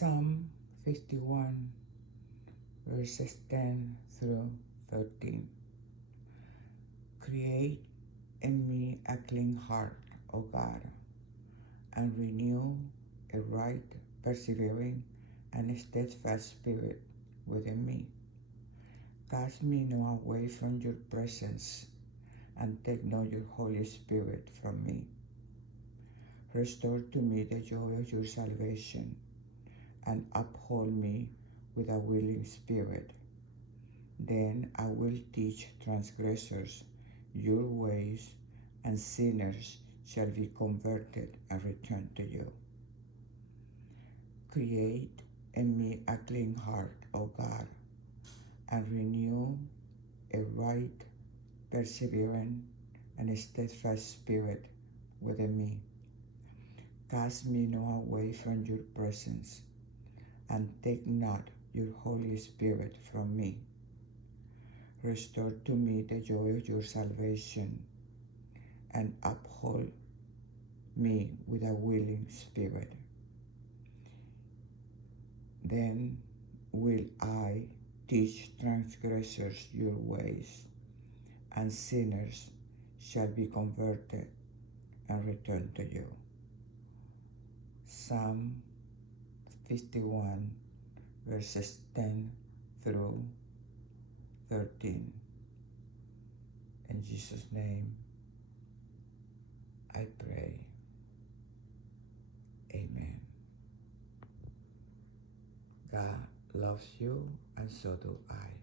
Psalm 51, verses 10 through 13. Create in me a clean heart, O God, and renew a right, persevering, and steadfast spirit within me. Cast me not away from your presence, and take not your Holy Spirit from me. Restore to me the joy of your salvation, and uphold me with a willing spirit. Then I will teach transgressors your ways, and sinners shall be converted and return to you. Create in me a clean heart, O God, and renew a right, persevering, and steadfast spirit within me. Cast me not away from your presence, and take not your Holy Spirit from me. Restore to me the joy of your salvation, and uphold me with a willing spirit. Then will I teach transgressors your ways, and sinners shall be converted and return to you. Psalm 51, verses 10 through 13. In Jesus' name, I pray. Amen. God loves you, and so do I.